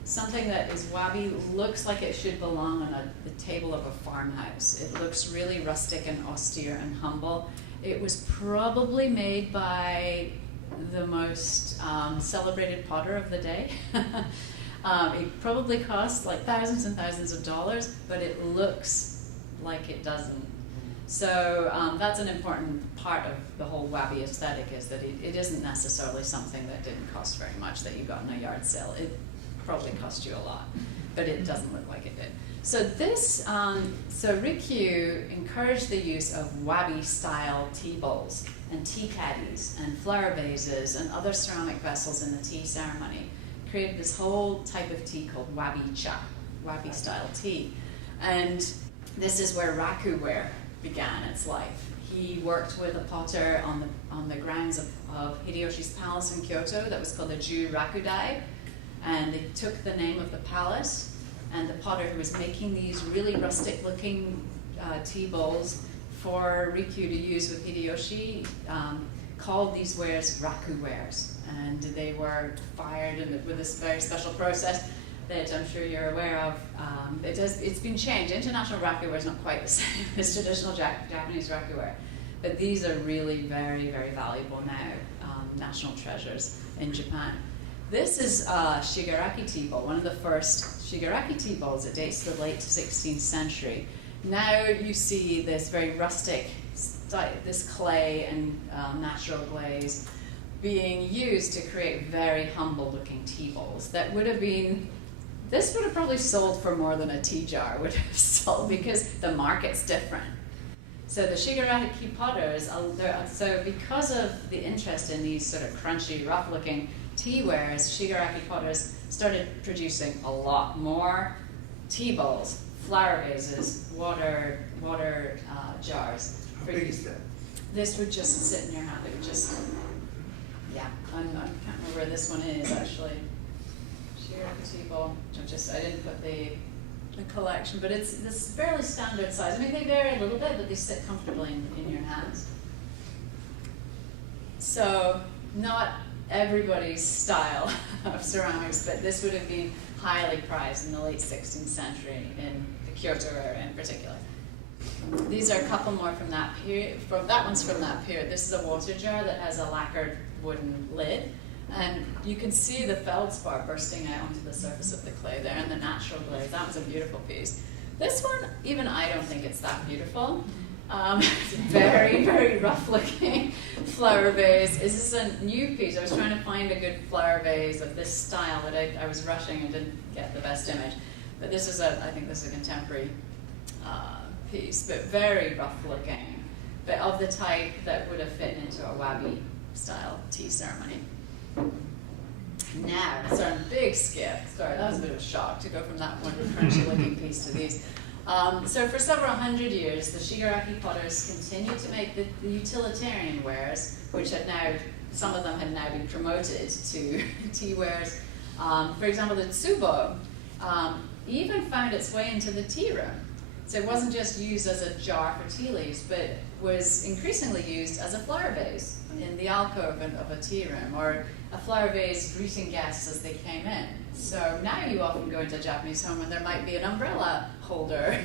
Something that is wabi looks like it should belong on the table of a farmhouse. It looks really rustic and austere and humble. It was probably made by the most celebrated potter of the day. It probably cost like thousands and thousands of dollars, but it looks like it doesn't. So that's an important part of the whole wabi aesthetic, is that it isn't necessarily something that didn't cost very much that you got in a yard sale. It probably cost you a lot, but it doesn't look like it did. So Rikyū encouraged the use of wabi-style tea bowls and tea caddies and flower vases and other ceramic vessels in the tea ceremony. Created this whole type of tea called wabi-cha, wabi-style tea. And this is where rakuware began its life. He worked with a potter on the grounds of Hideyoshi's palace in Kyoto that was called the Ju Rakudai. And they took the name of the palace, and the potter who was making these really rustic-looking tea bowls for Rikyū to use with Hideyoshi called these wares rakuwares. And they were fired with this very special process that I'm sure you're aware of. It's been changed. International rakuware is not quite the same as traditional Japanese rakuware, but these are really very, very valuable now, national treasures in Japan. This is a shigaraki tea bowl, one of the first shigaraki tea bowls. It dates to the late 16th century. Now you see this very rustic, this clay and natural glaze being used to create very humble-looking tea bowls that would have been. This would have probably sold for more than a tea jar would have sold, because the market's different. So the shigaraki potters, so because of the interest in these sort of crunchy, rough-looking tea wares, shigaraki potters started producing a lot more tea bowls, flower vases, water jars. How big is that? This would just sit in your hand. It would just, I can't remember where this one is actually. Shigaraki tea bowl. I didn't put the collection, but it's this fairly standard size. I mean, they vary a little bit, but they sit comfortably in your hands. So not everybody's style of ceramics, but this would have been highly prized in the late 16th century in the Kyoto area in particular. These are a couple more from that period. That one's from that period. This is a water jar that has a lacquered wooden lid, and you can see the feldspar bursting out onto the surface of the clay there, and the natural glaze. That was a beautiful piece. This one, even I don't think it's that beautiful. It's very, very rough looking flower vase. Is this a new piece? I was trying to find a good flower vase of this style, but I was rushing and didn't get the best image. But this is I think this is a contemporary piece, but very rough looking, but of the type that would have fit into a wabi style tea ceremony. Now, so a big skip. Sorry, that was a bit of a shock to go from that one crunchy looking piece to these. So for several hundred years, the shigaraki potters continued to make the utilitarian wares, which had now, some of them had now been promoted to tea wares. For example, the tsubo even found its way into the tea room. So it wasn't just used as a jar for tea leaves, but was increasingly used as a flower vase in the alcove of a tea room, or a flower vase greeting guests as they came in. So now you often go into a Japanese home and there might be an umbrella holder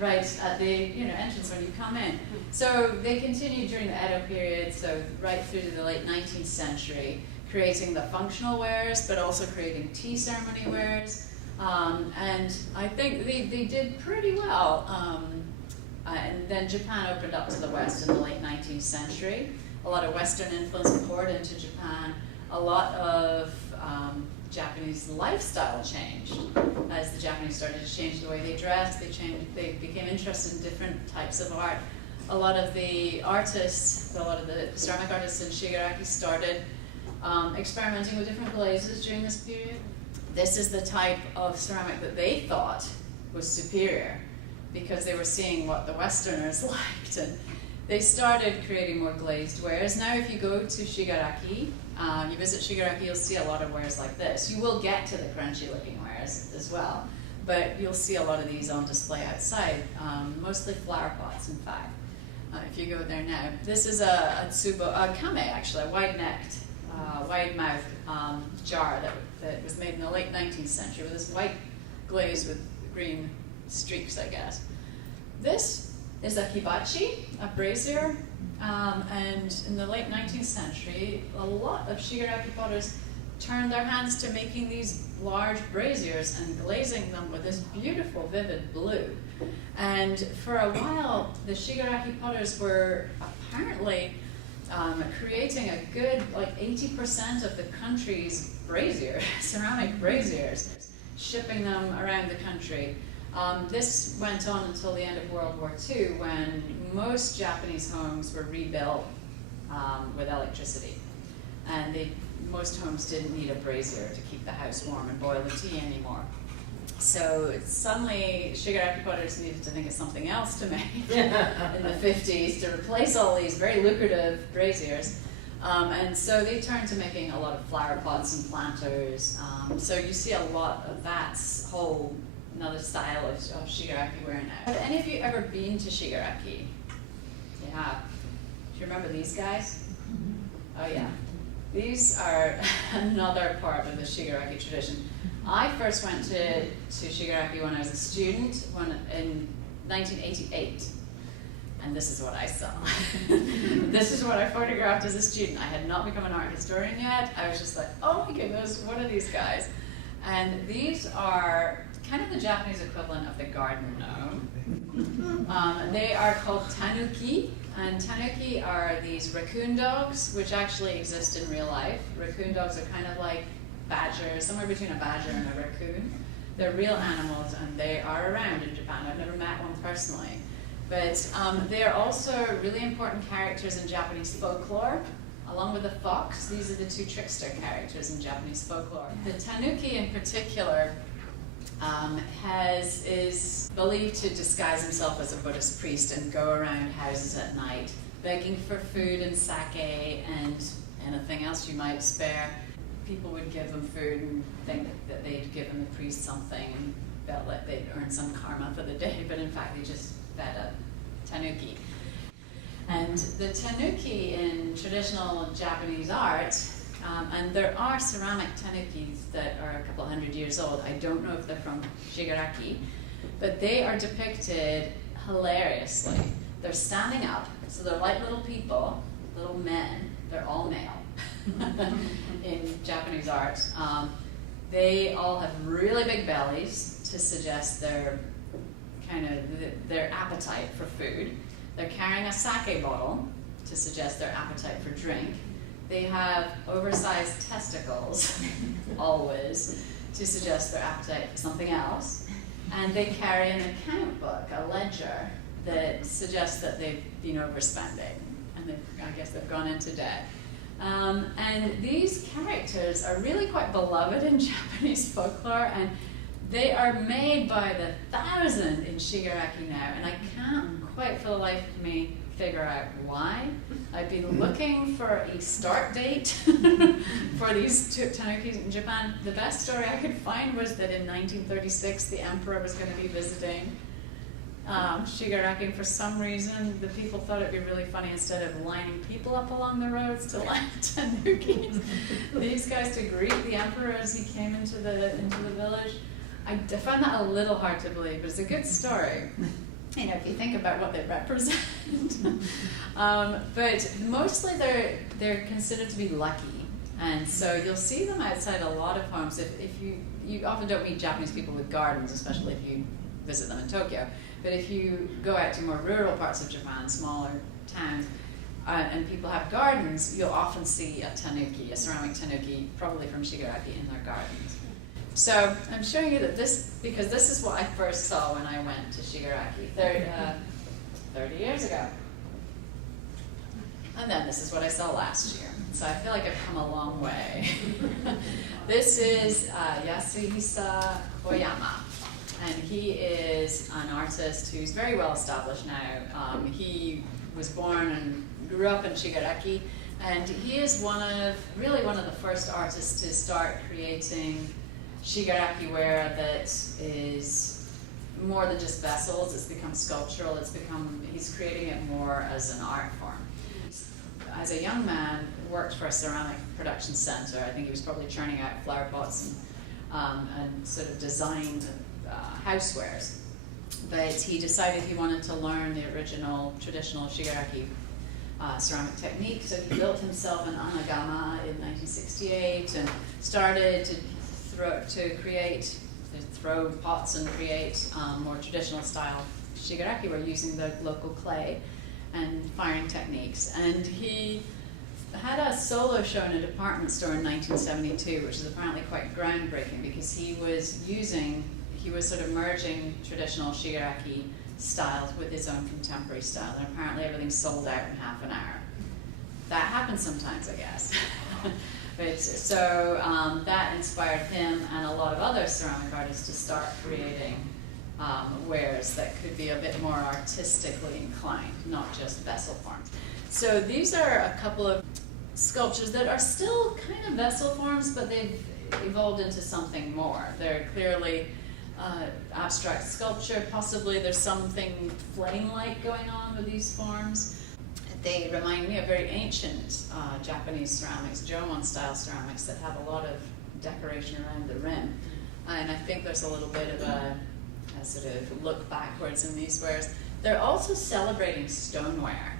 right at the entrance when you come in. So they continued during the Edo period, so right through to the late 19th century, creating the functional wares, but also creating tea ceremony wares. And I think they did pretty well. And then Japan opened up to the West in the late 19th century. A lot of Western influence poured into Japan. A lot of Japanese lifestyle changed as the Japanese started to change the way they dressed. They became interested in different types of art. a lot of the artists, a lot of the ceramic artists in shigaraki started experimenting with different glazes during this period. This is the type of ceramic that they thought was superior because they were seeing what the Westerners liked, and they started creating more glazed wares. Now if you go to shigaraki, you visit shigaraki, you'll see a lot of wares like this. You will get to the crunchy looking wares as well, but you'll see a lot of these on display outside, mostly flower pots in fact. If you go there now, this is a kame actually, a wide-necked, wide-mouthed jar that was made in the late 19th century with this white glaze with green streaks, I guess. This is a hibachi, a brazier, and in the late 19th century, a lot of shigaraki potters turned their hands to making these large braziers and glazing them with this beautiful, vivid blue. And for a while, the shigaraki potters were apparently creating a good, like 80% of the country's braziers, ceramic braziers, shipping them around the country. This went on until the end of World War II, when most Japanese homes were rebuilt with electricity. And most homes didn't need a brazier to keep the house warm and boil the tea anymore. So suddenly, shigaraki potters needed to think of something else to make in the 50s to replace all these very lucrative braziers. And so they turned to making a lot of flower pots and planters. So you see a lot of that whole another style of shigaraki ware now. Have any of you ever been to shigaraki? Yeah. Do you remember these guys? Oh yeah. These are another part of the shigaraki tradition. I first went to shigaraki when I was a student in 1988. And this is what I saw. This is what I photographed as a student. I had not become an art historian yet. I was just like, oh my goodness, what are these guys? And these are kind of the Japanese equivalent of the garden gnome. They are called tanuki, and tanuki are these raccoon dogs, which actually exist in real life. Raccoon dogs are kind of like badgers, somewhere between a badger and a raccoon. They're real animals, and they are around in Japan. I've never met one personally. But they are also really important characters in Japanese folklore. Along with the fox, these are the two trickster characters in Japanese folklore. The tanuki in particular is believed to disguise himself as a Buddhist priest and go around houses at night, begging for food and sake and anything else you might spare. People would give them food and think that they'd given the priest something and felt like they'd earned some karma for the day, but in fact they just fed a tanuki. And the tanuki in traditional Japanese art, and there are ceramic tanukis that are a couple hundred years old. I don't know if they're from shigaraki, but they are depicted hilariously. They're standing up, so they're like little people, little men. They're all male in Japanese art. They all have really big bellies to suggest their appetite for food. They're carrying a sake bottle to suggest their appetite for drink. They have oversized testicles, always, to suggest their appetite for something else. And they carry an account book, a ledger, that suggests that they've been overspending. And I guess they've gone into debt. And these characters are really quite beloved in Japanese folklore, and they are made by the thousand in shigaraki now, and I can't quite for the life of me figure out why. I've been looking for a start date for these tanukis in Japan. The best story I could find was that in 1936 the emperor was going to be visiting shigaraki, and for some reason the people thought it'd be really funny, instead of lining people up along the roads to line tanukis, these guys to greet the emperor as he came into the village. I found that a little hard to believe, but it's a good story. You know, if you think about what they represent. But mostly they're considered to be lucky. And so you'll see them outside a lot of homes. If you often don't meet Japanese people with gardens, especially if you visit them in Tokyo. But if you go out to more rural parts of Japan, smaller towns, and people have gardens, you'll often see a tanuki, a ceramic tanuki, probably from shigaraki, in their gardens. So I'm showing you that because this is what I first saw when I went to shigaraki 30 years ago. And then this is what I saw last year. So I feel like I've come a long way. This is Yasuhisa Koyama. And he is an artist who's very well established now. He was born and grew up in Shigaraki. And he is really one of the first artists to start creating shigaraki ware that is more than just vessels. It's become sculptural. He's creating it more as an art form. As a young man, worked for a ceramic production center. I think he was probably churning out flower pots and sort of designed housewares. But he decided he wanted to learn the original traditional shigaraki ceramic technique, so he built himself an anagama in 1968 and started to throw pots and create more traditional style shigaraki ware using the local clay and firing techniques. And he had a solo show in a department store in 1972, which is apparently quite groundbreaking because he was sort of merging traditional shigaraki styles with his own contemporary style, and apparently everything sold out in half an hour. That happens sometimes, I guess. So that inspired him and a lot of other ceramic artists to start creating wares that could be a bit more artistically inclined, not just vessel forms. So these are a couple of sculptures that are still kind of vessel forms, but they've evolved into something more. They're clearly abstract sculpture. Possibly there's something flame-like going on with these forms. They remind me of very ancient Japanese ceramics, Jomon-style ceramics that have a lot of decoration around the rim. And I think there's a little bit of a sort of look backwards in these wares. They're also celebrating stoneware.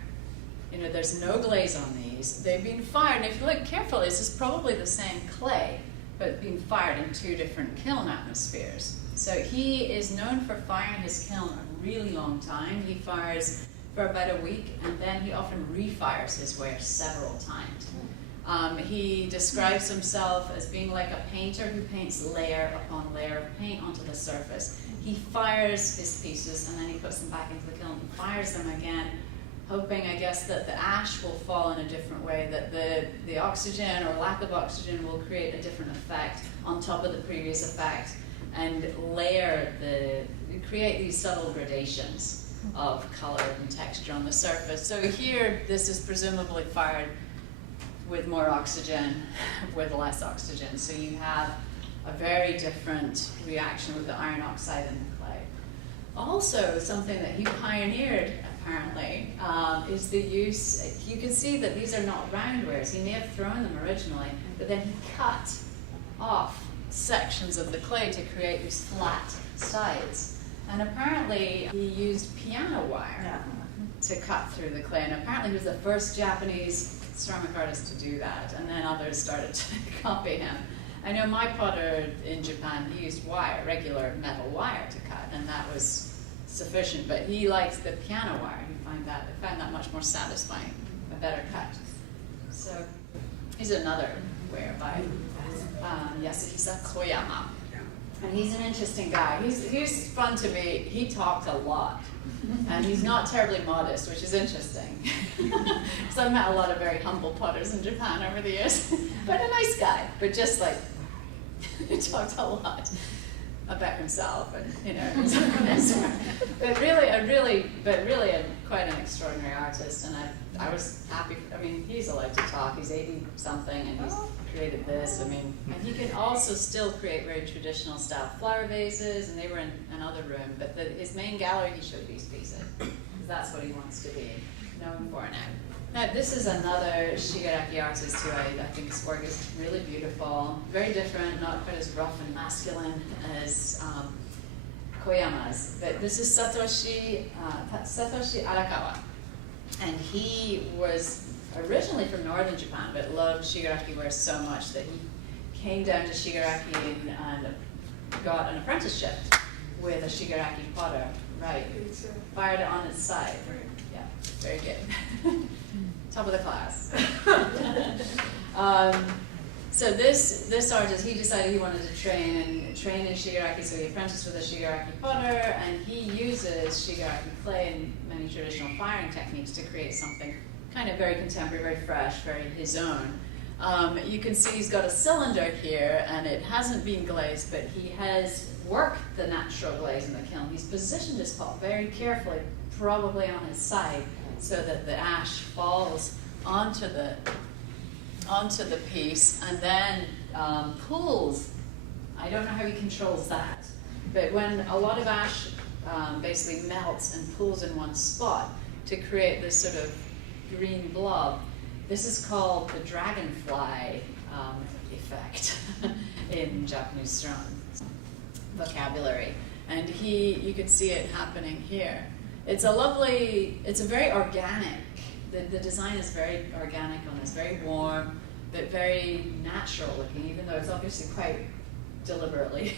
You know, there's no glaze on these. They've been fired, and if you look carefully, this is probably the same clay, but being fired in 2 different kiln atmospheres. So he is known for firing his kiln a really long time. He fires for about a week, and then he often refires his ware several times. He describes himself as being like a painter who paints layer upon layer of paint onto the surface. He fires his pieces, and then he puts them back into the kiln and fires them again, hoping, I guess, that the ash will fall in a different way, that the oxygen or lack of oxygen will create a different effect on top of the previous effect, and create these subtle gradations of color and texture on the surface. So here, this is presumably fired with more oxygen, with less oxygen. So you have a very different reaction with the iron oxide and the clay. Also, something that he pioneered, apparently, is the use, you can see that these are not round wares. He may have thrown them originally, but then he cut off sections of the clay to create these flat sides. And apparently he used piano wire to cut through the clay, and apparently he was the first Japanese ceramic artist to do that, and then others started to copy him. I know my potter in Japan, he used wire, regular metal wire to cut, and that was sufficient, but he liked the piano wire. He found that much more satisfying, a better cut. So here's another ware by Yasuhisa Koyama. And he's an interesting guy. He's fun to meet. He talked a lot. And he's not terribly modest, which is interesting. Because I've met a lot of very humble potters in Japan over the years. But a nice guy. But just like, he talked a lot about himself, and but really quite an extraordinary artist. And I was happy. I mean, he's allowed to talk. He's 80-something, and he's created this. I mean, and he can also still create very traditional style flower vases, and they were in another room. But his main gallery, he showed these pieces, because that's what he wants to be known for now. Now, this is another shigaraki artist who I think his work is really beautiful, very different, not quite as rough and masculine as Koyama's. But this is Satoshi Arakawa. And he was originally from northern Japan, but loved shigaraki ware so much that he came down to shigaraki and got an apprenticeship with a shigaraki potter. Right. Fired it on its side. Yeah, very good. Top of the class. So this artist, he decided he wanted to train in shigaraki, so he apprenticed with a shigaraki potter, and he uses shigaraki clay and many traditional firing techniques to create something kind of very contemporary, very fresh, very his own. You can see he's got a cylinder here, and it hasn't been glazed, but he has worked the natural glaze in the kiln. He's positioned his pot very carefully, probably on his side, so that the ash falls onto the piece and then pools. I don't know how he controls that, but when a lot of ash basically melts and pools in one spot to create this sort of green blob, this is called the dragonfly effect in Japanese ceramic vocabulary. And you can see it happening here. It's a very organic, the design is very organic on this, very warm, but very natural looking, even though it's obviously quite deliberately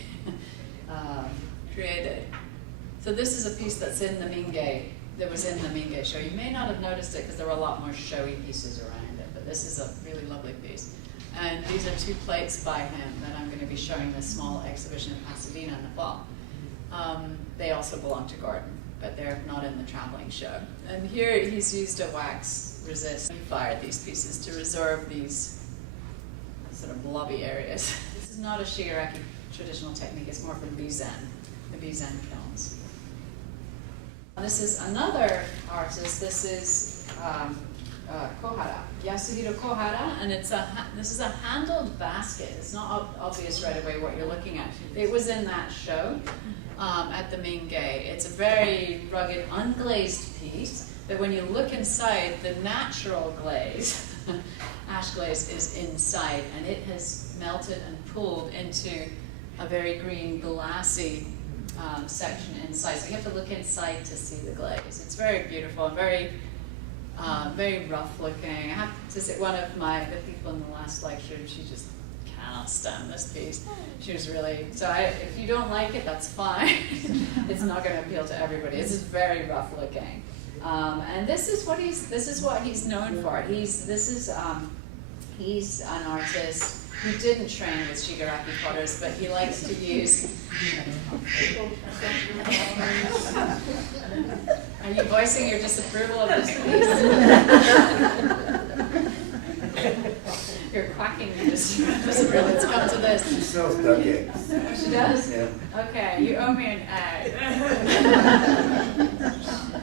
created. So this is a piece that's in the Mingei, that was in the Mingei show. You may not have noticed it because there were a lot more showy pieces around it, but this is a really lovely piece. And these are 2 plates by him that I'm going to be showing this small exhibition in Pasadena in the fall. They also belong to Gordon, but they're not in the traveling show. And here he's used a wax resist. He fired these pieces to reserve these sort of blobby areas. This is not a shigaraki traditional technique, it's more from the Bizen kilns. This is another artist. This is Kohara, Yasuhiro Kohara, and this is a handled basket. It's not obvious right away what you're looking at. It was in that show at the Mingei. It's a very rugged, unglazed piece, but when you look inside, the natural glaze, ash glaze, is inside, and it has melted and pooled into a very green, glassy section inside. So you have to look inside to see the glaze. It's very beautiful and very rough looking. I have to say, one of the people in the last lecture, she just cannot stand this piece. She was really, if you don't like it, that's fine. It's not going to appeal to everybody. This is very rough looking. And this is what he's known for. He's an artist who didn't train with shigaraki potters, but he likes to use. Are you voicing your disapproval of this piece? You're quacking your disapproval. Let's come to this. She sells duck eggs. She does? Yeah. Okay, you owe me an egg.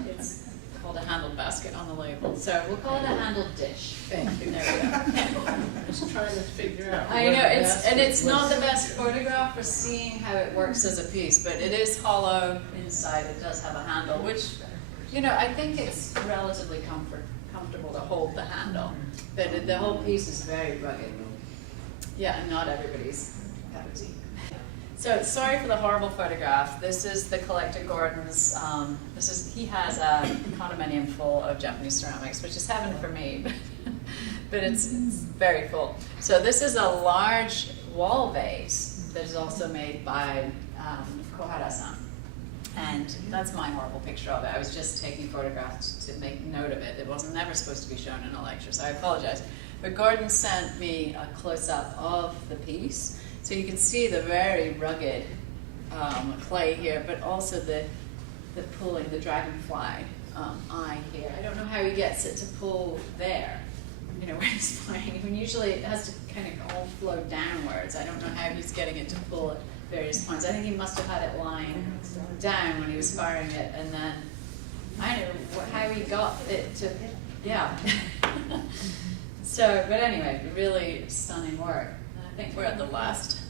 It's called a handled basket on the label. So we'll call it a handled dish. Thank you. There we go. I'm just trying to figure out. I know, it's not the best photograph for seeing how it works as a piece, but it is hollow inside. It does have a handle, which, I think it's relatively comfortable to hold the handle. But the whole piece is very rugged. Yeah, and not everybody's cup of tea. So sorry for the horrible photograph. This is the collector Gordon's. He has a condominium full of Japanese ceramics, which is heaven for me, but it's very full. So this is a large wall vase that is also made by Kohara-san. And that's my horrible picture of it. I was just taking photographs to make note of it. It wasn't never supposed to be shown in a lecture, so I apologize. But Gordon sent me a close-up of the piece. So you can see the very rugged clay here, but also the pulling, the dragonfly eye here. I don't know how he gets it to pull there, when he's firing. I mean, usually it has to kind of all flow downwards. I don't know how he's getting it to pull at various points. I think he must have had it lying down when he was firing it, and then I don't know how he got it to, yeah. So, but anyway, really stunning work. I think we're at the last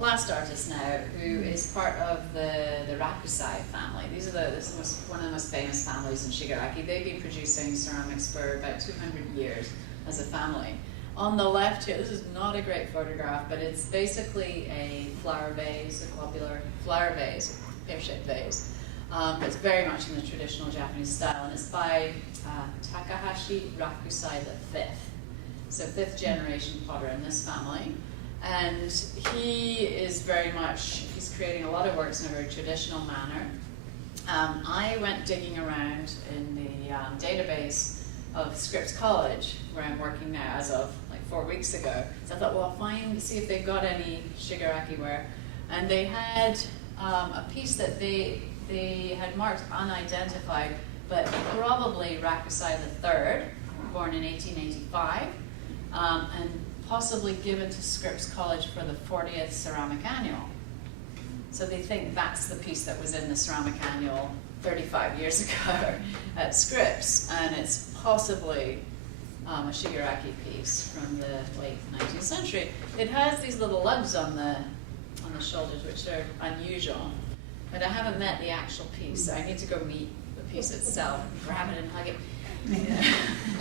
artist now, who is part of the Rakusai family. This is one of the most famous families in Shigaraki. They've been producing ceramics for about 200 years as a family. On the left here, this is not a great photograph, but it's basically a flower vase, a globular flower vase, pear-shaped vase. It's very much in the traditional Japanese style, and it's by Takahashi Rakusai V. So 5th generation potter in this family. And he is he's creating a lot of works in a very traditional manner. I went digging around in the database of Scripps College, where I'm working now as of like 4 weeks ago. So I thought, well, I'll see if they've got any shigaraki ware. And they had a piece that they had marked unidentified, but probably Rakusai III, born in 1885, and possibly given to Scripps College for the 40th ceramic annual. So they think that's the piece that was in the ceramic annual 35 years ago at Scripps, and it's possibly a shigaraki piece from the late 19th century. It has these little lugs on the shoulders, which are unusual, but I haven't met the actual piece, so I need to go meet the piece itself, grab it and hug it,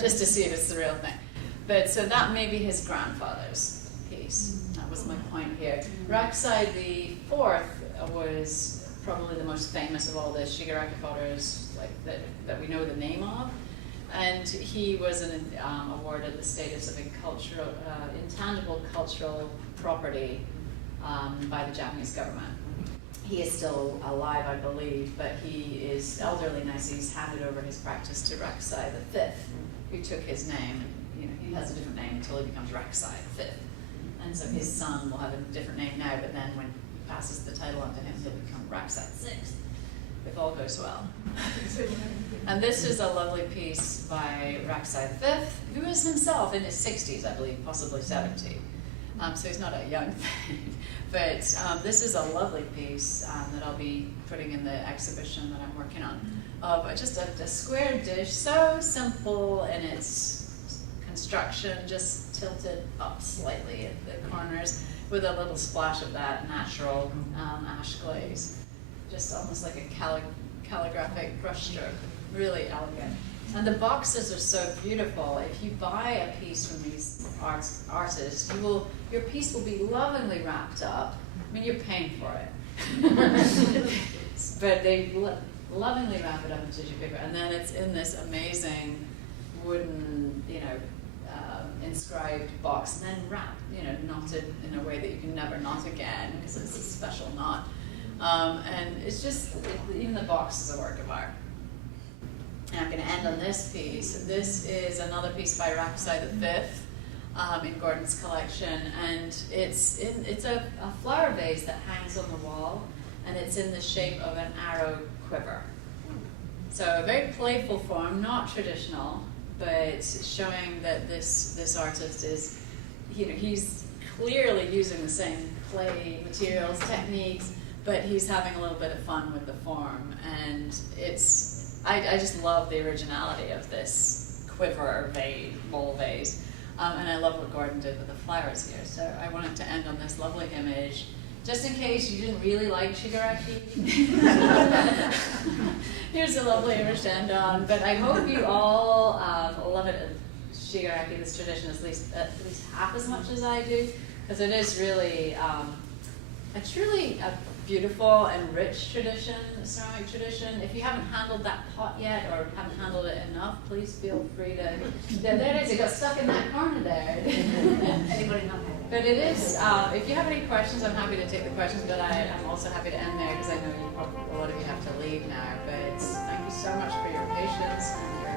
just to see if it's the real thing. But so that may be his grandfather's piece. That was my point here. Rakusai the Fourth was probably the most famous of all the shigaraki potters, like that we know the name of. And he was awarded the status of intangible cultural property by the Japanese government. He is still alive, I believe, but he is elderly now, so he's handed over his practice to Rakusai the Fifth, who took his name. And, he has a different name until he becomes Rakusai the Fifth. And so his son will have a different name now, but then when he passes the title on to him, he'll become Rakusai the Sixth, if all goes well. And this is a lovely piece by Rakusai the Fifth, who is himself in his 60s, I believe, possibly 70. So he's not a young thing. But this is a lovely piece that I'll be putting in the exhibition that I'm working on, of just a square dish, so simple in its construction, just tilted up slightly at the corners with a little splash of that natural ash glaze, just almost like a calligraphic brushstroke, really elegant. And the boxes are so beautiful. If you buy a piece from these artists, your piece will be lovingly wrapped up. I mean, you're paying for it. But they lovingly wrap it up in tissue paper, and then it's in this amazing wooden, inscribed box, and then wrapped, knotted in a way that you can never knot again, because it's a special knot. And it's just, even the box is a work of art. And I'm going to end on this piece. This is another piece by Rakusai the Fifth in Gordon's collection, and it's a flower vase that hangs on the wall, and it's in the shape of an arrow quiver. So a very playful form, not traditional, but showing that this artist is, he's clearly using the same clay materials, techniques, but he's having a little bit of fun with the form, and I just love the originality of this quiver bowl vase, and I love what Gordon did with the flowers here. So I wanted to end on this lovely image, just in case you didn't really like shigaraki. Here's a lovely image to end on, but I hope you all love it, shigaraki, this tradition, at least half as much as I do, because it is really truly a beautiful and rich tradition, ceramic tradition. If you haven't handled that pot yet, or haven't handled it enough, please feel free to. There it is. It got stuck in that corner there. Anybody not have But it is. If you have any questions, I'm happy to take the questions. But I'm also happy to end there, because I know a lot of you have to leave now. But thank you so much for your patience and your